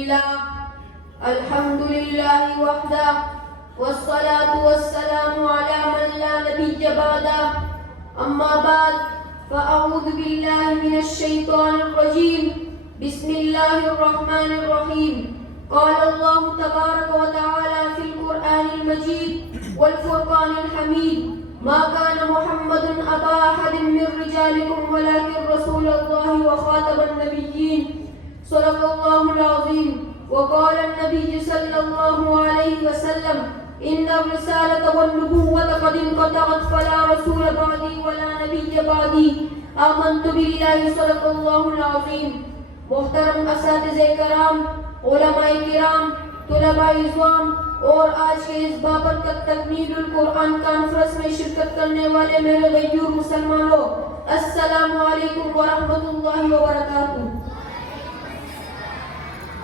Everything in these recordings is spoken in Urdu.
الحمد لله وحده والصلاة والسلام على من لا نبي بعده أما بعد فأعوذ بالله من الشيطان الرجيم بسم الله الرحمن الرحيم قال الله تبارك وتعالى في القرآن المجيد والفرقان الحميد ما كان محمد أبا أحد من رجالكم ولكن رسول الله وخاتم النبيين صدق الله العظيم وقال النبي صلى الله عليه وسلم إن الرسالة والنبوة قد انقطعت فلا رسول بعدي ولا نبي بعدي آمنت بالله صدق الله العظيم. محترم اساتذہ کرام، علماء کرام، طلباء عزام اور آج کے اس بابرکت تکمیل القرآن کانفرنس میں شرکت کرنے والے میرے غیور مسلمانوں، السلام علیکم ورحمۃ اللہ وبرکاتہ.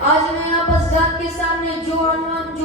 آج میں آپ حضرات کے سامنے جو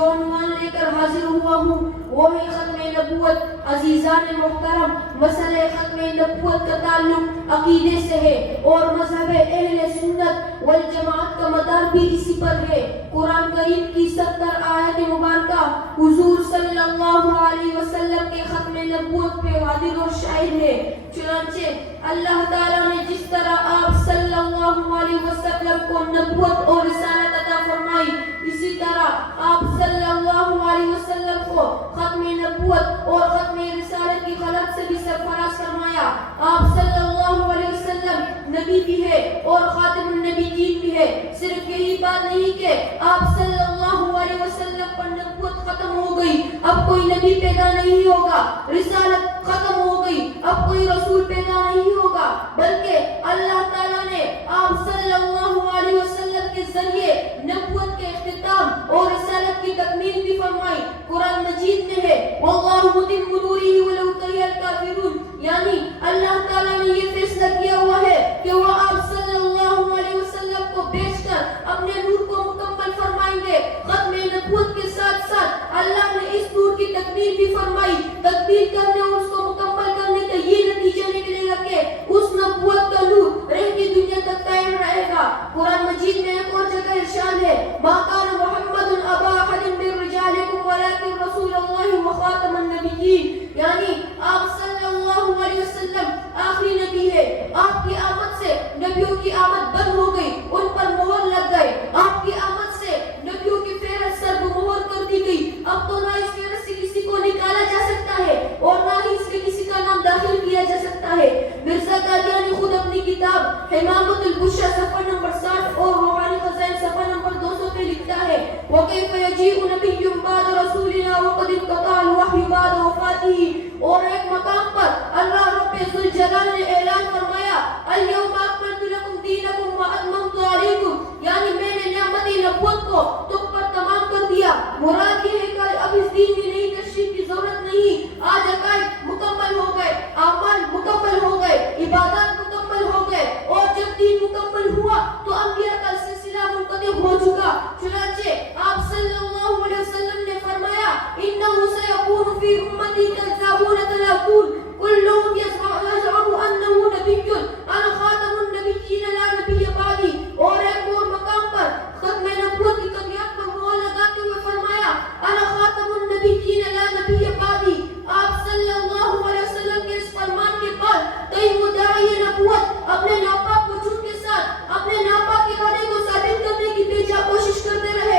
عنوان لے کر حاضر ہوا ہوں وہ ہے ختم نبوت. عزیزان محترم، مسئلہ ختم نبوت کا تعلق عقیدے سے ہے اور مذہب اہل سنت والجماعت کا مدار بھی اسی پر ہے. قرآن کریم کی 70 آیت مبارکہ حضور صلی اللہ علیہ وسلم کے ختم نبوت پہ حاضر اور شاہد ہے. چنانچہ اللہ تعالیٰ نے جس طرح آپ صلی اللہ علیہ وسلم کو نبوت اور رسالت عطا فرمائی، اسی طرح آپ صلی اللہ علیہ وسلم کو ختم نبوت اور ختم رسالت کی خلق سے بھی سرفراز فرمایا. آپ صلی اللہ علیہ وسلم نبی بھی ہے اور خاتم النبیین بھی ہے. صرف یہی بات نہیں کہ آپ صلی اللہ علیہ وسلم پر نبوت ختم ہو گئی، اب کوئی نبی پیدا نہیں ہوگا، رسالت ختم ہو گئی، اب کوئی رسول پیدا نہیں ہوگا، بلکہ اللہ تعالیٰ نے آپ صلی اللہ علیہ وسلم کے ذریعے نبوت کے اختتام اور رسالت کی تکمیل بھی فرمائی. قرآن مجید میں ہے واللہ متم نورہ ولو کرہ الکافرون، یعنی اللہ تعالیٰ نے یہ فیصلہ کیا ہوا ہے کہ وہ آپ صلی اللہ علیہ وسلم کو بھیج کر اپنے نور کو مکمل فرمائیں گے. ختم نبوت کے ساتھ ساتھ اللہ نے اس نور کی تکمیل بھی فرمائی. تکمیل کرنے اور اس کو مکمل کرنے کا یہ نتیجہ نکلے گا کہ اس نبوت کا نور رہتی دنیا تک قائم رہے گا. قرآن مجید میں ایک اور جگہ ارشاد ہے ما کان محمد ابا احد من رجالکم ولکن رسول اللہ وخاتم النبیین، یعنی آپ صلی اللہ علیہ وسلم آخری نبی ہے. آپ کی آمد سے نبیوں کی آمد بند ہو گئی، ان پر مہر لگ گئے. آپ کی آمد سے نبیوں کی فہرست سربمہر کر دی گئی. اب تو نہ اس فہرست سے کسی کو نکالا جا سکتا ہے اور نہ ہی اس میں کسی کا نام داخل کیا جا سکتا ہے. مرزا قادیانی خود اپنی کتاب حمامۃ البشرا صفحہ نمبر 60 اور روحانی خزائن صفحہ نمبر 200 پہ لکھتا ہے وَكَيْفَ يَجِيءُ نَبِيٌّ بَعْدَ رَسُولِنَا وَقَدِ انْقَطَعَ الْوَحْيُ بَعْدَ وَفَاتِهِ. اور ایک مقام پر اللہ رب ذوالجلال نے اعلان فرمایا الْيَوْمَ أَكْمَلْتُ لَكُمْ دِينَكُمْ وَأَتْمَمْتُ عَلَيْكُمْ، یعنی میں نے نعمت نبوت کو تم پر تمام کر دیا. مراد یہ ہے کہ اب اس دین میں نئی تشریح کی ضرورت نہیں. آج عقائد مکمل ہو گئے، اعمال مکمل ہو گئے، عبادات مکمل ہو گئے، اور جب دین مکمل ہوا تو انبیاء کا سلسلہ منقطع ہو چکا. چنانچہ آپ صلی اللہ علیہ وسلم نے فرمایا انہ سیکون فی امتی کذابون ثلاثون کلهم یزعم انہ نبی انا خاتم النبیین لا نبی بعدی. اور ایک اور مقام پر ختم نبوت کی کمیات پر مہر لگاتے ہوئے فرمایا انا خاتم النبیین لا نبی بعدی. آپ صلی اللہ علیہ وسلم کے اس فرمان کے بعد کئی مدعی نبوت اپنے ناپاک وجود کے ساتھ اپنے ناپاک ارادے کو ثابت کرنے کی بے جا کوشش کرتے رہے.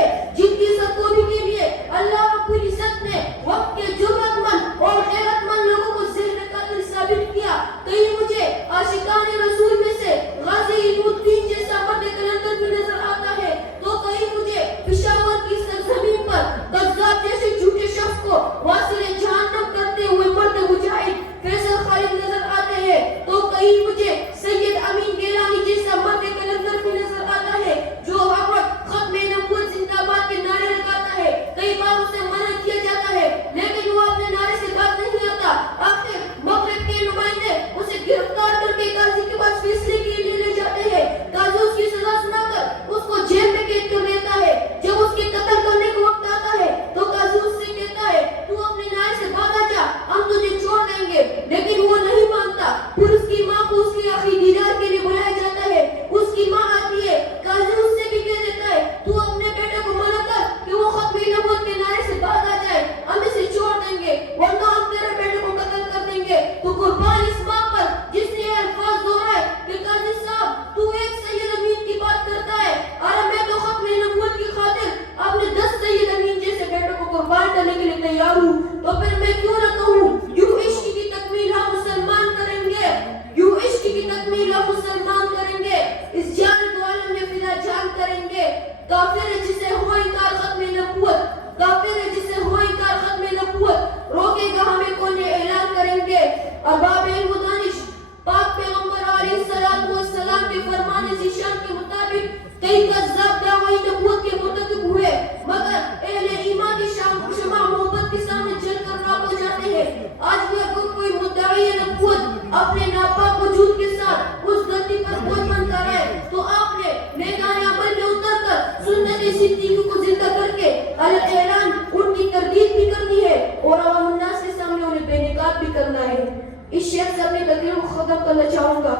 کافر ہے جسے ہو انکار ختم نبوت، کافر ہے جسے ہو انکار ختم نبوت، روکے گا ہمیں کون یہ اعلان کریں گے؟ ارباب علم و دانش پاک پیغمبر علیہ السلام کے فرمان ذیشان کے مطابق کئی کذاب دعوی نبوت کے مرتکب ہوئے، مگر اہل ایمان کی شمع محبت کے سامنے جل کر راک ہو جاتے ہیں۔ آج بھی اگر کوئی مدعی نبوت اپنے ناپاک وجود کے ساتھ اس دھرتی پر بوجھ بن کر آئے تو آپ نے میدان عمل میں اتر کر سنت صدیقی کو زندہ کر کے اعلان ان کی تردید بھی کرنی ہے اور عوام الناس کے سامنے انہیں بے نقاب بھی کرنا ہے۔ اس شیخ سے اپنی تقریر کو ختم کرنا چاہوں گا۔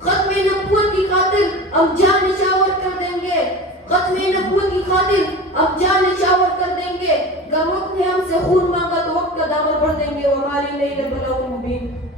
ختم نبوت کی خاطر ہم جان نچھاور کر دیں گے، ختم نبوت کی خاطر ہم جان نچھاور کر دیں گے۔ اگر وقت نے ہم سے خون مانگا تو وقت کا دامن بھر دیں گے۔ وَمَا عَلَيْنَا إِلَّا الْبَلَاغُ الْمُبِينُ۔